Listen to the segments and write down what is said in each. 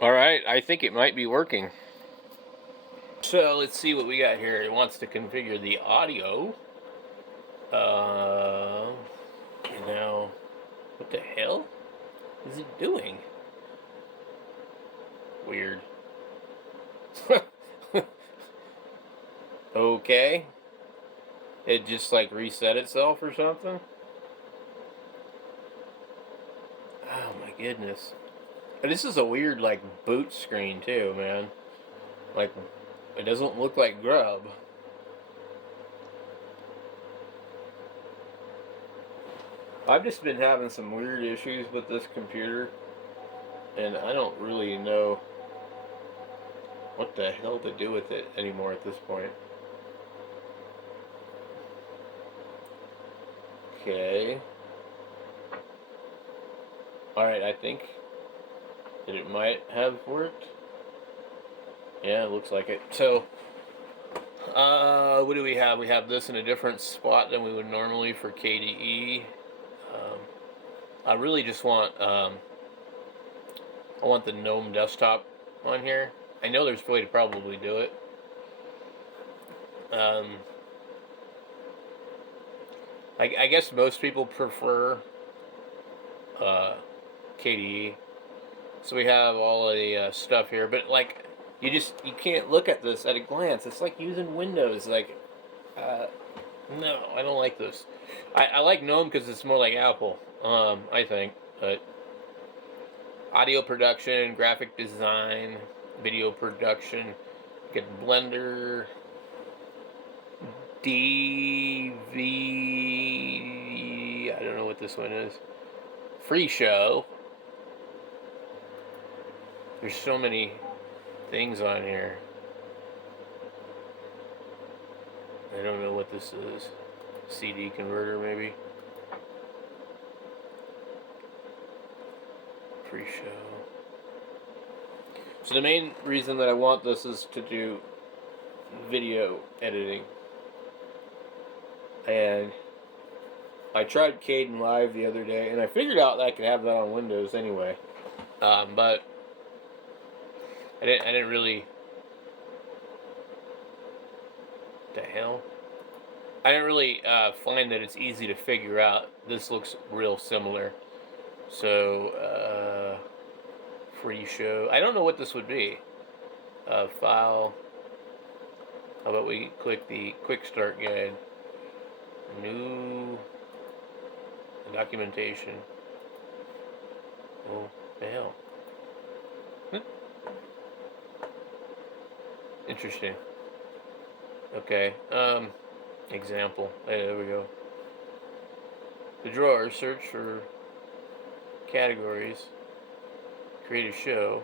Alright, I think it might be working. So let's see what we got here. It wants to configure the audio. Now, what the hell is it doing? Weird. Okay. It just like reset itself or something? Oh my goodness. This is a weird like boot screen too, man. Like, it doesn't look like Grub. I've just been having some weird issues with this computer, and I don't really know what the hell to do with it anymore at this point. Okay. Alright, I think that it might have worked. Yeah, it looks like it. So, what do we have? We have this in a different spot than we would normally for KDE. I really just want, I want the GNOME desktop on here. I know there's a way to probably do it. I guess most people prefer KDE. So we have all the stuff here, but like you can't look at this at a glance. It's like using Windows. Like, no, I don't like this. I like GNOME because it's more like Apple. I think, but audio production, graphic design, video production, get Blender, DV. I don't know what this one is. Free show. There's so many things on here. I don't know what this is. CD converter, maybe. Free show. So the main reason that I want this is to do video editing. And I tried kdenlive the other day, and I figured out that I could have that on Windows anyway. But I didn't really. What the hell? I didn't really find that it's easy to figure out. This looks real similar. So, free show. I don't know what this would be. File. How about we click the quick start guide? New documentation. Oh, the hell. Interesting. Okay. Example. Hey, there we go. The drawer, search for categories. Create a show.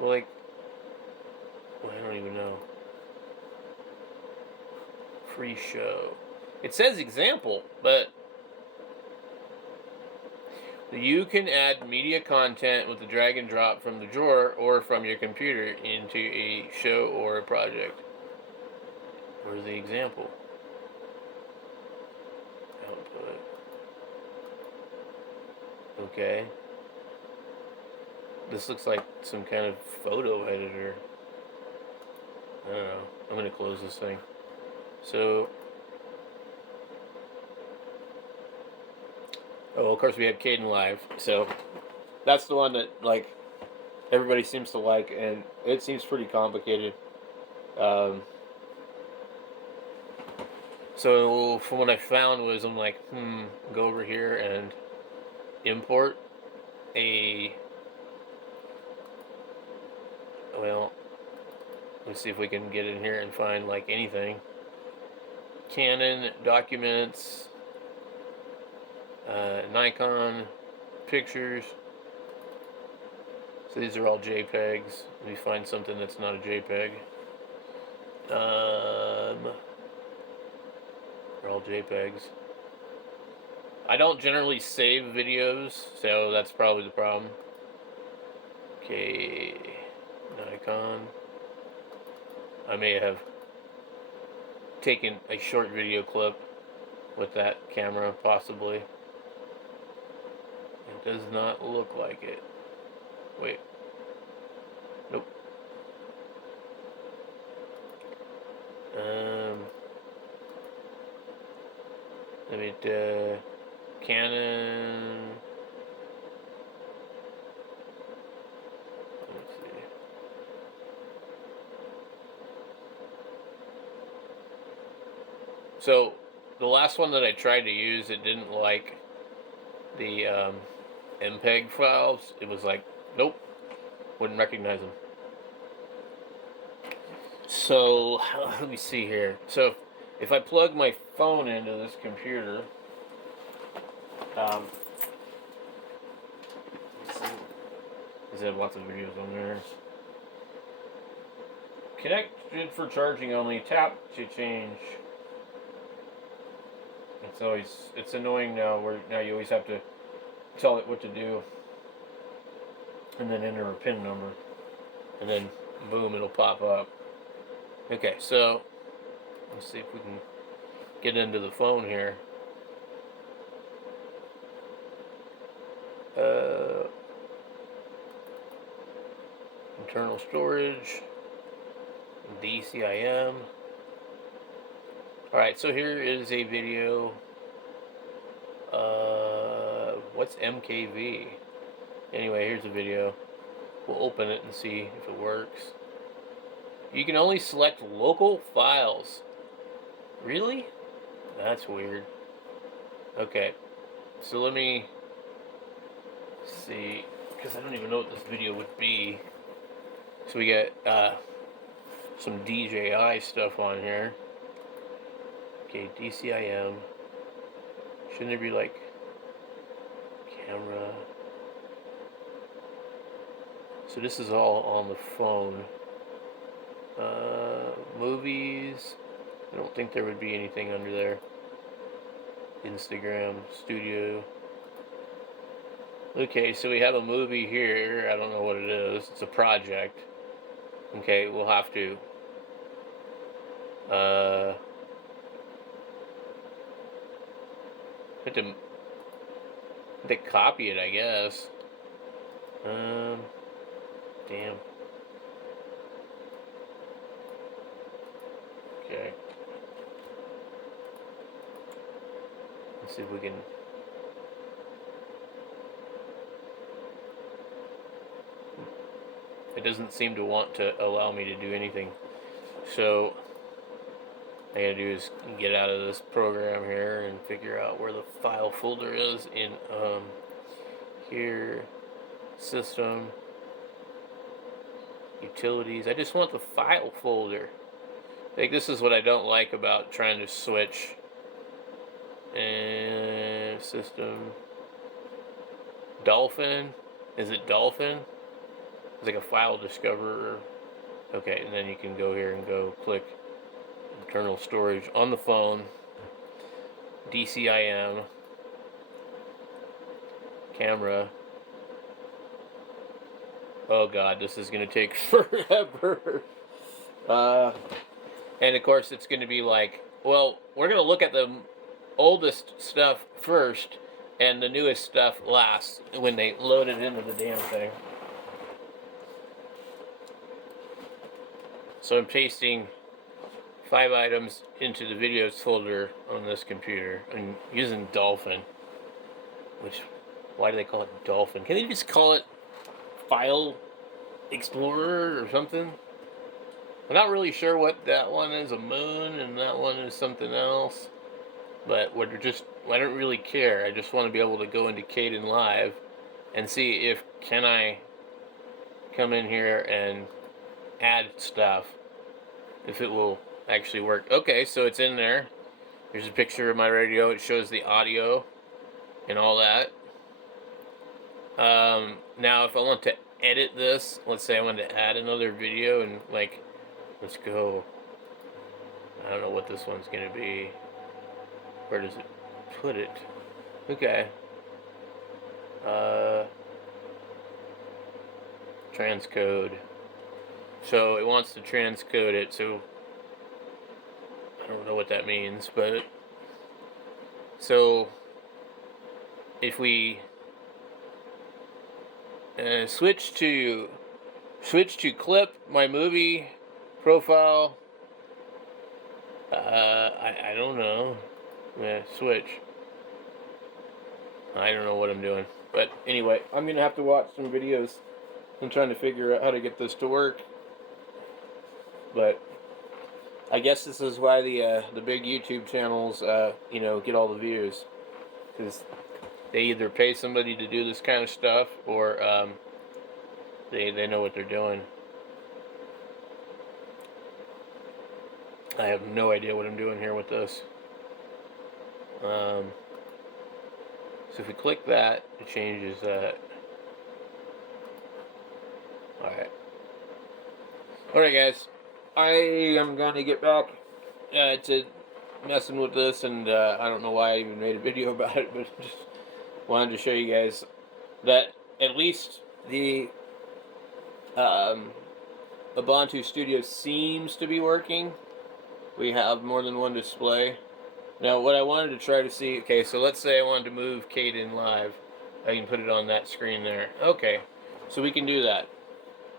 Well, like, well, I don't even know. Free show. It says example, but you can add media content with the drag and drop from the drawer or from your computer into a show or a project. Where's the example? Output. Okay. This looks like some kind of photo editor. I don't know. I'm going to close this thing. So, oh, of course we have kdenlive. So, that's the one that, like, everybody seems to like, and it seems pretty complicated. So, from what I found was, I'm like, go over here and import a, well, let's see if we can get in here and find, like, anything. Canon, documents, Nikon, pictures. So these are all JPEGs. Let me find something that's not a JPEG. They're all JPEGs. I don't generally save videos, so that's probably the problem. Okay, Nikon. I may have taken a short video clip with that camera, possibly. It does not look like it. Wait. Canon. Let's see. So the last one that I tried to use, it didn't like the MPEG files. It was like, nope, wouldn't recognize them. So let me see here. So if I plug my phone into this computer, because I have lots of videos on there. Connected for charging only. Tap to change. It's annoying now. Now you always have to tell it what to do, and then enter a PIN number, and then boom, it'll pop up. Okay, so let's see if we can get into the phone here. Internal storage, DCIM. Alright, so here is a video. What's MKV? Anyway, here's a video. We'll open it and see if it works. You can only select local files. Really? That's weird. Okay, so let me see, because I don't even know what this video would be. So we got some DJI stuff on here. Okay, DCIM. Shouldn't there be like camera? So this is all on the phone. Movies. I don't think there would be anything under there. Instagram, studio. Okay, so we have a movie here. I don't know what it is. It's a project. Okay, we'll have to have to copy it, I guess. Damn. Okay. Let's see if we can. It doesn't seem to want to allow me to do anything. So all I gotta do is get out of this program here and figure out where the file folder is in here, system, utilities. I just want the file folder. Like, this is what I don't like about trying to switch. And system, Dolphin. Is it Dolphin? It's like a file discoverer. Okay, and then you can go here and go click internal storage on the phone, DCIM, camera. Oh god, this is going to take forever. And of course it's going to be like, well, we're going to look at the oldest stuff first and the newest stuff last when they load it into the damn thing. So I'm pasting 5 items into the videos folder on this computer. I'm using Dolphin. Which, why do they call it Dolphin? Can they just call it File Explorer or something? I'm not really sure what that one is, a moon, and that one is something else. But I don't really care. I just want to be able to go into kdenlive and see if can I come in here and add stuff, if it will actually work. Okay, so it's in there. Here's a picture of my radio. It shows the audio and all that. Now if I want to edit this, let's say I want to add another video, and like, let's go, I don't know what this one's gonna be. Where does it put it? Okay. Transcode. So it wants to transcode it, so I don't know what that means, but so if we switch to clip my movie profile, I don't know. Yeah, switch. I don't know what I'm doing. But anyway, I'm going to have to watch some videos. I'm trying to figure out how to get this to work. But I guess this is why the big YouTube channels, get all the views. Because they either pay somebody to do this kind of stuff, or they know what they're doing. I have no idea what I'm doing here with this. So if we click that, it changes that. Alright guys, I am going to get back to messing with this, and I don't know why I even made a video about it, but just wanted to show you guys that at least the Ubuntu Studio seems to be working. We have more than one display. Now what I wanted to try to see, okay, so let's say I wanted to move kdenlive. I can put it on that screen there. Okay, so we can do that.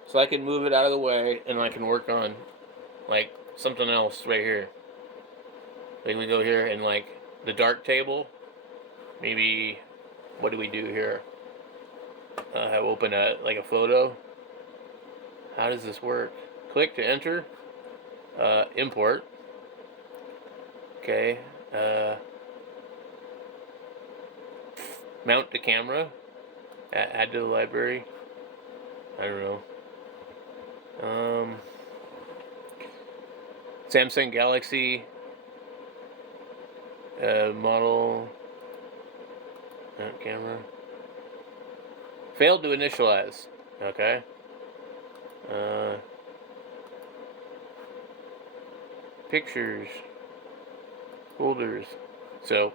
So I can move it out of the way, and I can work on, like, something else right here. Like, we go here, and, like, the dark table, maybe, what do we do here? Have open a photo. How does this work? Click to enter. Import. Okay. Mount the camera. Add to the library. I don't know. Samsung Galaxy model camera. Failed to initialize. Okay. Pictures. Folders. So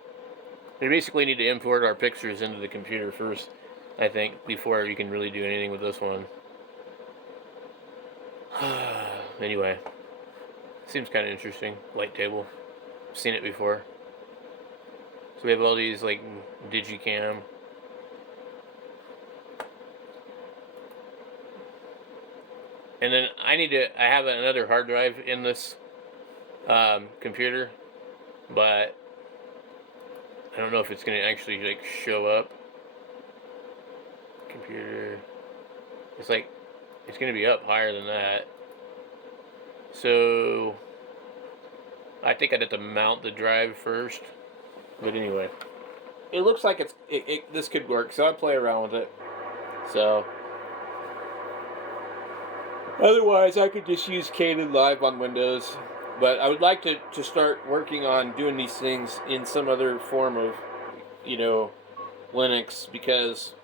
we basically need to import our pictures into the computer first, I think, before you can really do anything with this one. Anyway, seems kind of interesting. Light table, seen it before. So we have all these like digicam. And then I have another hard drive in this computer, but I don't know if it's gonna actually like show up. Computer, it's gonna be up higher than that. So I think I'd have to mount the drive first. But anyway, it looks like this could work, so I'll play around with it. So otherwise, I could just use kdenlive on Windows. But I would like to start working on doing these things in some other form of, Linux, because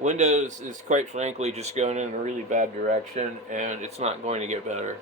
Windows is quite frankly just going in a really bad direction, and it's not going to get better.